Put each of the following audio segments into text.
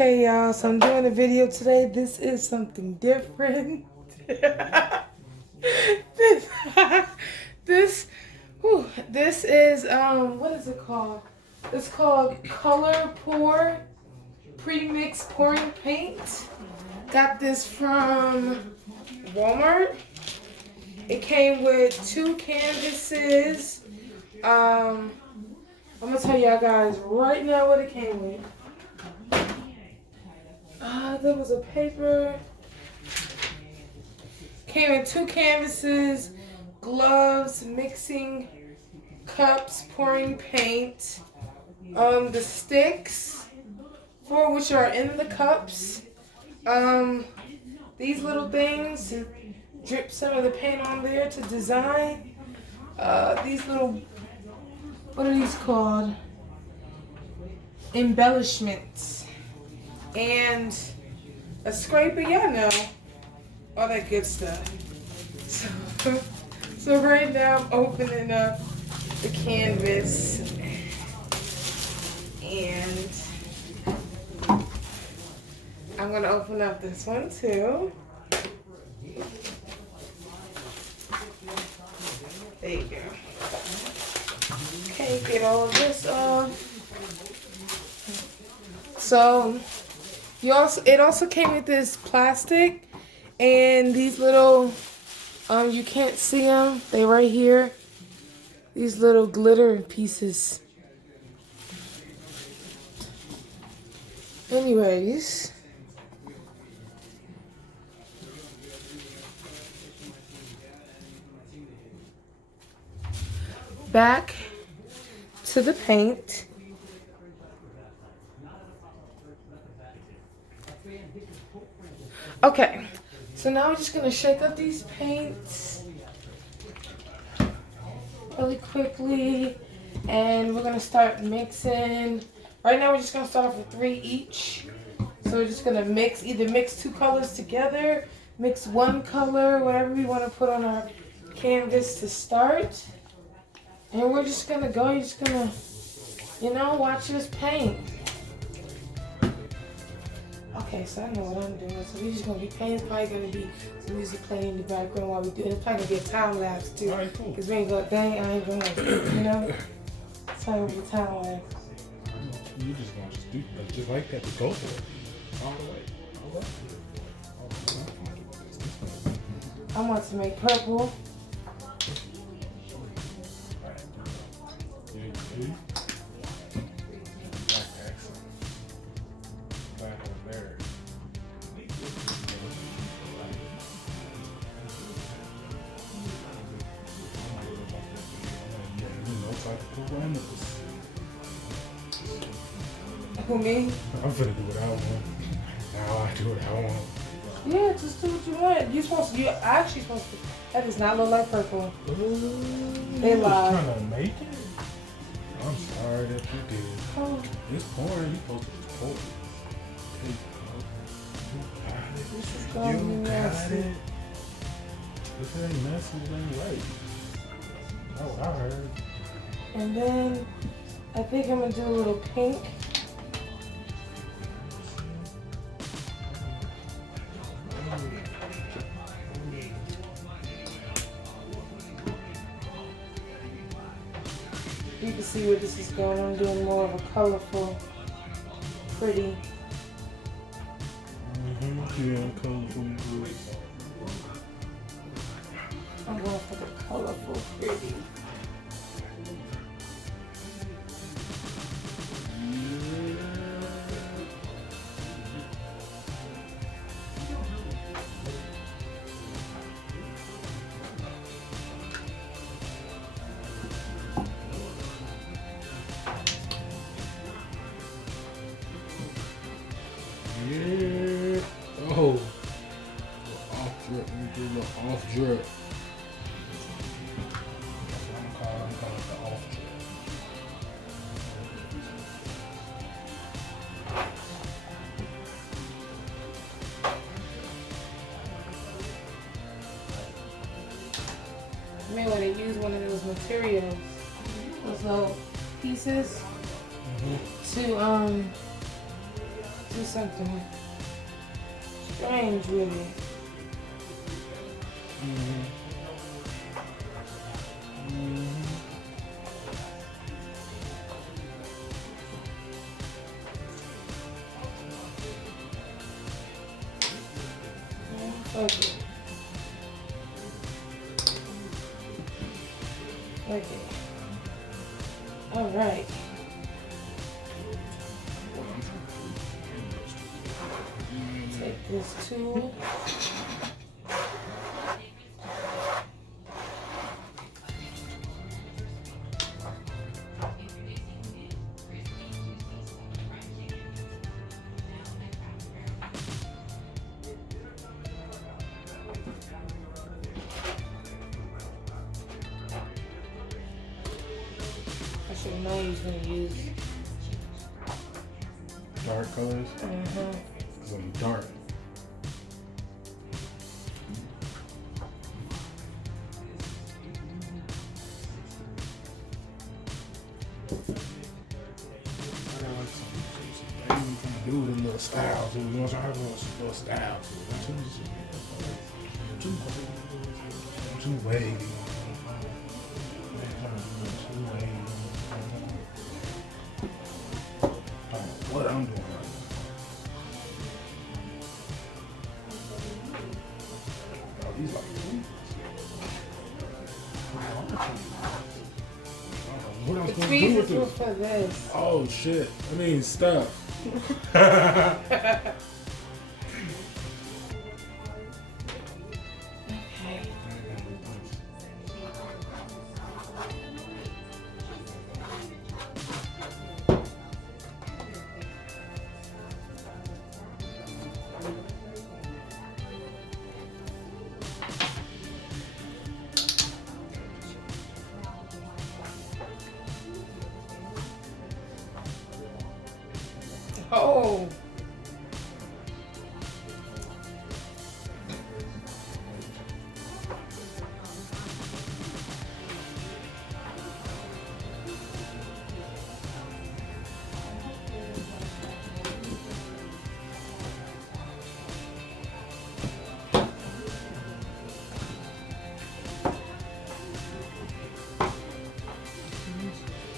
Okay, y'all, so I'm doing a video today. This is something different. this, this is, what is it called? It's called Color Pour Pre-Mix Pouring Paint. Got this from Walmart. It came with 2 canvases. I'm gonna tell y'all guys right now what it came with. There was a paper. Came in 2 canvases, gloves, mixing cups, pouring paint, the sticks for which are in the cups, these little things to drip some of the paint on there to design, these little, what are these called? Embellishments, and a scraper, y'all know, all that good stuff. So right now I'm opening up the canvas, and I'm gonna open up this one too. There you go. Okay, get all of this off. So it also came with this plastic and these little, you can't see them, they right here, these little glitter pieces. Anyways, back to the paint. Okay, so now we're just gonna shake up these paints really quickly, and we're gonna start mixing. Right now we're just gonna start off with 3 each. So we're just gonna either mix 2 colors together, mix 1 color, whatever we wanna put on our canvas to start. And we're just gonna go, you're just gonna, watch us paint. Okay, so I know what I'm doing. So we're just gonna be painting. It's probably gonna be some music playing in the background while we do it. It's probably gonna be a time lapse too. Alright, cool. Cause we ain't gonna, dang, I ain't gonna, It's probably gonna be a time lapse. You just gonna do it just like that to go for it. All the way. I want to make purple. Who, me? I'm finna do what I want. Now I do what I want. Yeah, just do what you want. You're actually supposed to. That does not look like purple. They lied. Trying to make it? I'm sorry that you did. Oh. It's pouring. You supposed to pour it. This is You going to be got messy. it. This ain't messy, it ain't right. That's what I heard. And then I think I'm gonna do a little pink. You can see where this is going. I'm doing more of a colorful, pretty. Yeah, colorful. I'm going for the colorful, pretty. Yeah. Oh. Off drip. Let me do a little off drip. That's what I'm calling it the off drip. You may want to use one of those materials, those little pieces, to This is something strange, really. Okay. Okay. All right. Take this tool. I should have known he was going to use Dark colors? Because I'm dark. Do them little styles. You know, I have little styles. Too wavy. What I'm doing right now. Oh, these like what I'm supposed to do with this? For this. Oh shit. I mean stuff. Oh.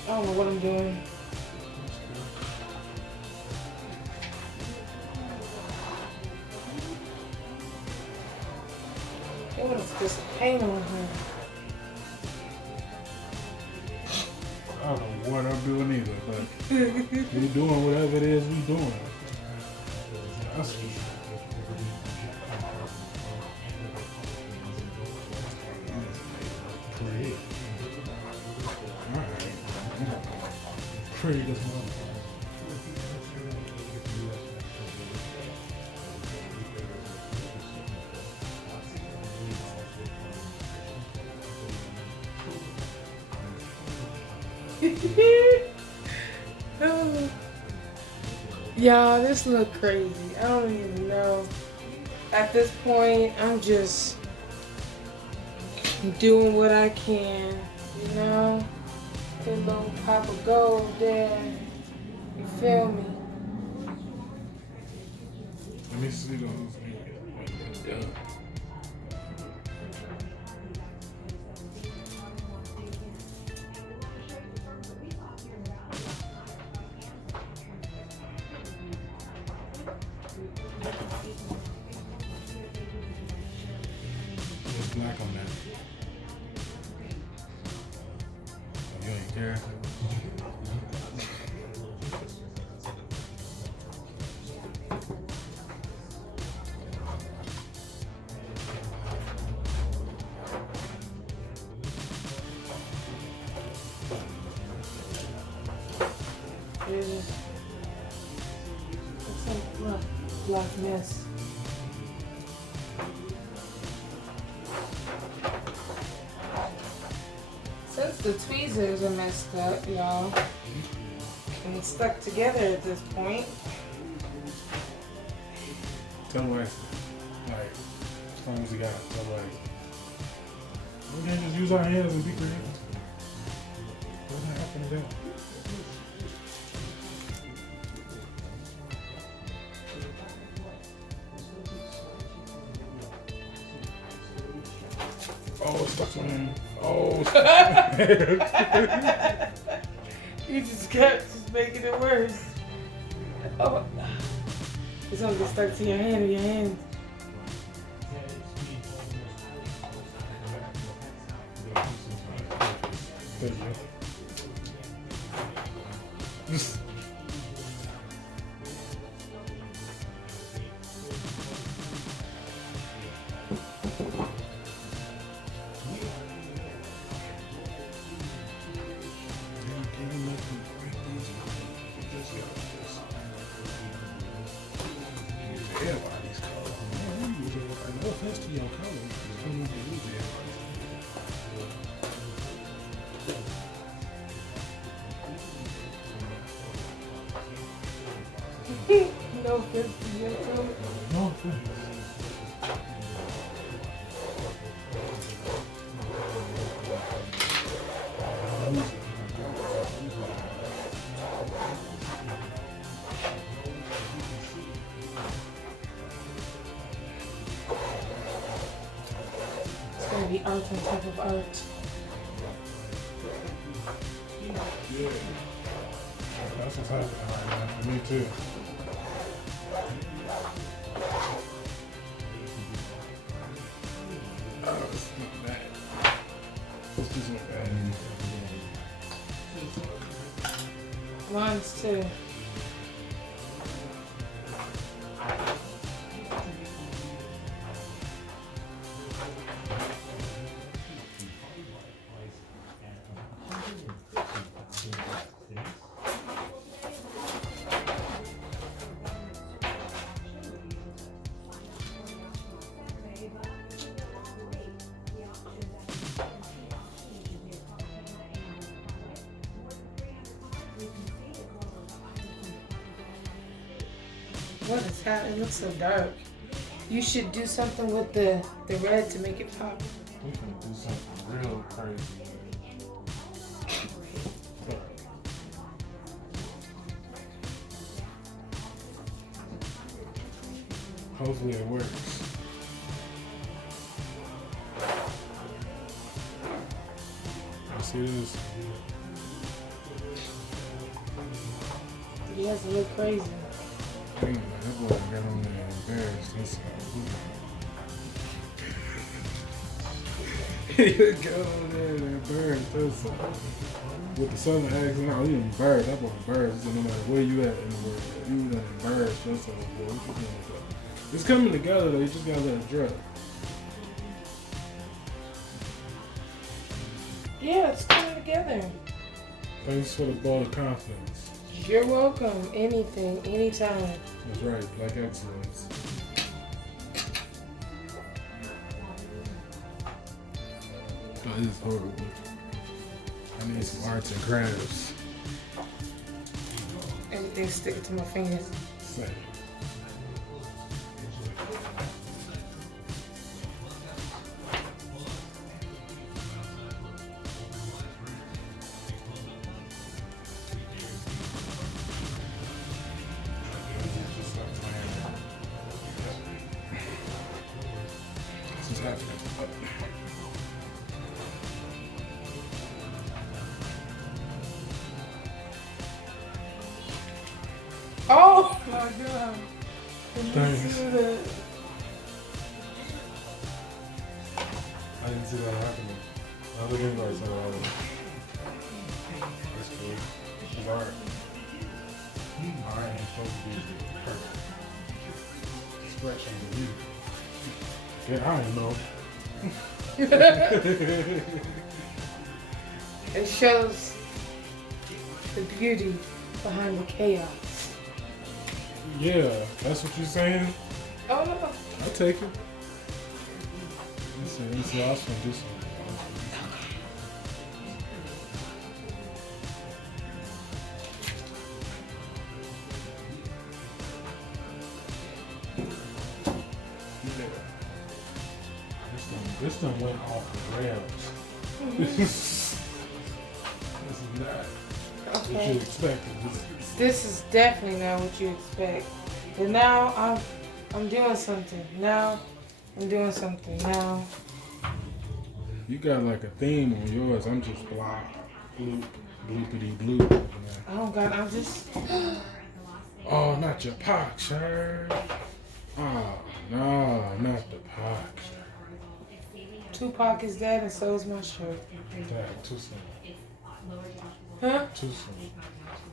I don't know what I'm doing. I want to put some paint on her. I don't know what I'm doing either, but we're doing whatever it is we're doing. That's pretty. Alright. Pretty this one. Oh. Y'all, this look crazy. I don't even know. At this point, I'm just doing what I can, you know? Put a little pop of gold there. You feel me? Let me see those niggas. Yeah. There's black on that. Oh, you ain't care? Black mess. Since the tweezers are messed up, y'all, and it's stuck together at this point. Tell me, like, as long as you got it, tell me, we can't just use our hands and be creative. What's gonna happen to that? Oh, it's stuck to my hand. Oh. You just kept just making it worse. Oh. It's gonna get stuck to your hand or your hands. Thank you. Everybody's color. No offense to your color. No offense to your color. No offense. It's gonna be art on top of art. Yeah. That's what's happening right now for me too. Oh, it's not bad. It's just not bad. Mine's too. What is that? It looks so dark. You should do something with the red to make it pop. We can do something real crazy. Hopefully it works. You see this? He has to look crazy. Dang, that boy got on there embarrassed. He's he got on there and embarrassed. With the southern accent, no, he embarrassed. That boy embarrassed. So no matter where you at in the world, you done embarrassed yourself, boy. What you doing with that? It's coming together though. You just gotta let it drop. Yeah, it's coming together. Thanks for the ball of confidence. You're welcome. Anything, anytime. That's right, black excellence. Oh, this is horrible. I need some arts and crafts. Everything's sticking to my fingers. Same. This is happening. Oh my god. Thanks. See that? I didn't see that happening. I look invite saw that happening. That's cool. It's art. Art ain't supposed to be perfect. Expression of you. Yeah, I don't know. It shows the beauty behind the chaos. Yeah, that's what you're saying? Oh no. I'll take it. Let me see. I was gonna do something. This done went off the rails. This is not what Okay. you expected. This is definitely not what you expect. But now I'm doing something. Now I'm doing something. Now You got like a theme on yours. I'm just blah, bloop, bloopity bloop. Oh God, I'm just. Oh, not your pock shirt. Oh, no, not the pock shirt. Tupac is dead, and so is my shirt. Dad, too soon. Huh? Too soon.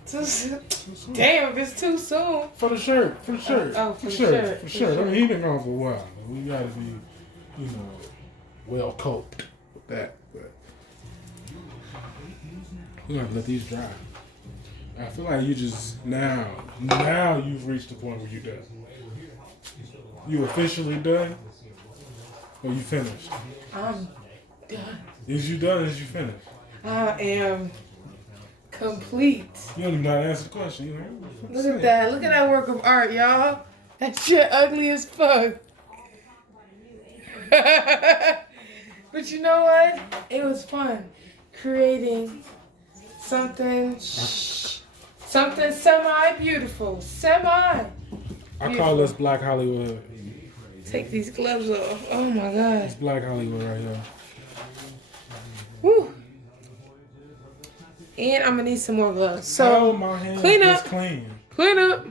Too soon. Too soon. Damn, it's too soon. For the shirt. For the shirt. Oh, for the shirt. For sure. I mean, he been gone for a while. We gotta be, you know, well coped with that. But we gotta let these dry. I feel like you just now you've reached the point where you're done. You officially done, or you finished? I'm done. Is you done? Is you finished? I am complete. You don't even know how to answer the question. You know? Look at that. Look at that work of art, y'all. That shit ugly as fuck. But you know what? It was fun creating something semi-beautiful. I call this Black Hollywood. Take these gloves off. Oh my God. It's Black Hollywood right here. Woo. And I'm gonna need some more gloves. So my hands clean up. is clean. Clean up.